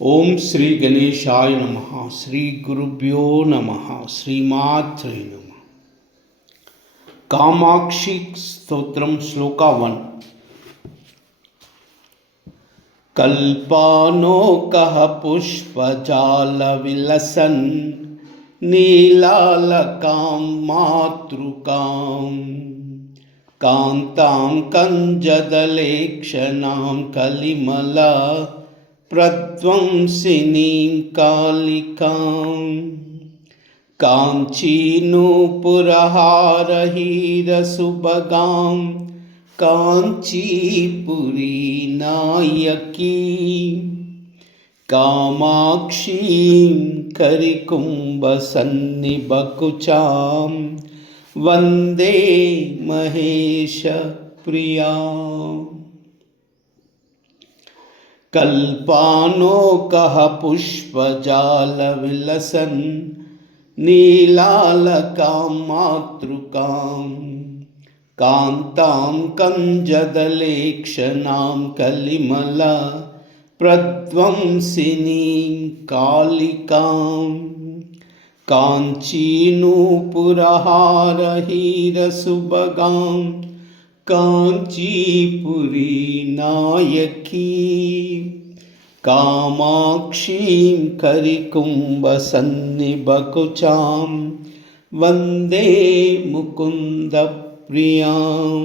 ఓం శ్రీ గణేశాయ నమః. శ్రీ గురుభ్యో నమః. శ్రీమాత్రే నమః. కామాక్షి స్తోత్రం శ్లోక 1. కల్పానోకః పుష్పజాల విలసన్ నీలాలకాం మాతృకాం కాంతాం కంజదలేక్షణాం కలిమలా ప్రధ్వంసినీం కాళికాం కాంచీనూపురహారహీరసుభగాం కాంచీపురీ నాయకీం కామాక్షీం కరికుంభసన్నిభకుచాం వందే మహేశ ప్రియాం. కల్పానోకః పుష్పజాల విలసన్ నీలాలకాం మాతృకాం కాంతాం కంజదలేక్షణాం కలిమలా ప్రధ్వంసినీం కాళికాం కాంచీనూపురహారహీరసుభగాం కాంచీపురీ నాయకీ కామాక్షీం కరికుంభసన్నిభకుచాం వందే ముకుంద ప్రియాం.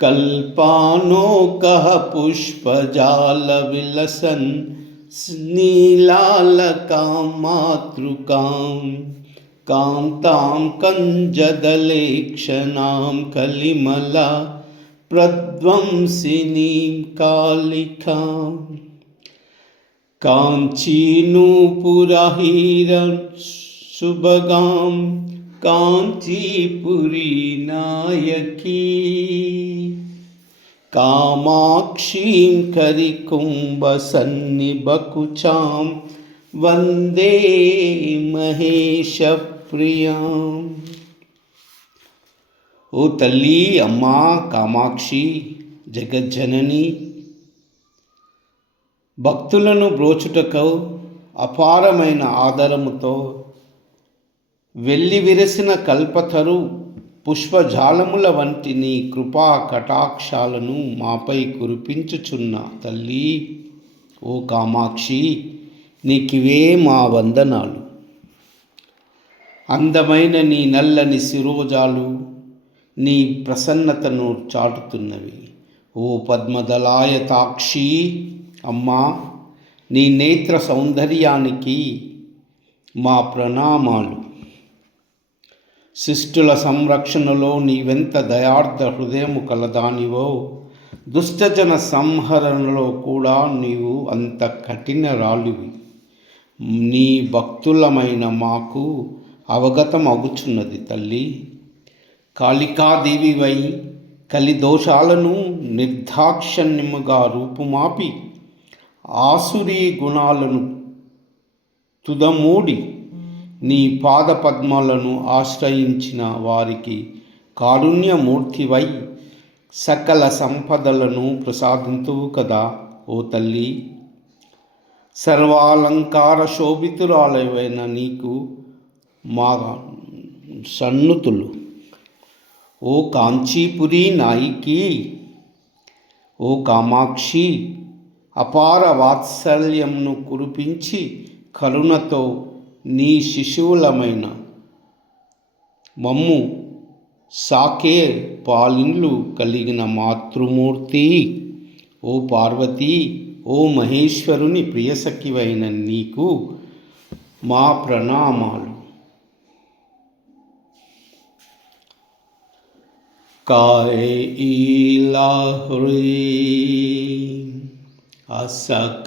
కల్పానోకః పుష్పజాల విలసన్ నీలాలకాం మాతృకాం కాంతాం కంజదలేక్షణాం కలిమలా ప్రధ్వంసినీం కాళికాం కాంచీనూపురహీరసుభగాం కాంచీపురీ నాయకీ కామాక్షీం కరికుంభసన్నిభకుచాం వందే మహేశ ప్రియాం. ఓ తల్లి, అమ్మా కామాక్షి, జగజ్జనని, భక్తులను బ్రోచుటకు అపారమైన ఆదరముతో వెల్లి విరసిన కల్పతరు పుష్పజాలముల వంటి నీ కృపా కటాక్షాలను మాపై కురిపించుచున్న తల్లి, ఓ కామాక్షి, నీకివే మా వందనాలు. అందమైన నీ నల్లని శిరోజాలు నీ ప్రసన్నతను చాటుతున్నవి. ఓ పద్మదళాయతాక్షి, అమ్మా, నీ నేత్ర సౌందర్యానికి మా ప్రణామాలు. శిష్టుల సంరక్షణలో నీవెంత దయార్థ హృదయము కలదానివో, దుష్టజన సంహరణలో కూడా నీవు అంత కఠినరాలివి. నీ భక్తులమైన మాకు అవగతం అగుచున్నది తల్లి. కాళికాదేవివై కలిదోషాలను నిర్దాక్షిణ్యముగా రూపుమాపి ఆసురీ గుణాలను తుదమూడి నీ పాదపద్మాలను ఆశ్రయించిన వారికి కారుణ్యమూర్తివై సకల సంపదలను ప్రసాదింతువు కదా ఓ తల్లి. సర్వాలంకార శోభితురాలైన నీకు మా సన్నుతులు. ఓ కాంచీపురీ నాయకి, ఓ కామాక్షి, అపార వాత్సల్యంను కురిపించి కరుణతో నీ శిశువులమైన మమ్ము సాకే పాలిన్లు కలిగిన మాతృమూర్తి, ఓ పార్వతీ, ఓ మహేశ్వరుని ప్రియసఖివైన నీకు మా ప్రణామాలు. కాళీలాహ్రీ అసకాహలాహ్రీ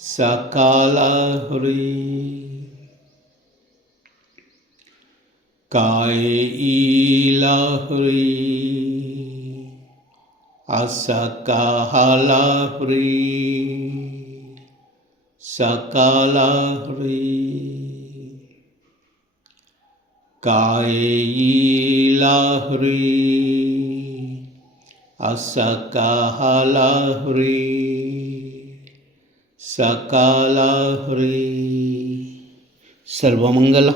సకాలహ్రీ కాళీలాహ్రీ అసకాహలాహ్రీ సకాలహ్రీ कायेयी लाहुरी असकालाहुरी सकालाहुरी सर्वमंगल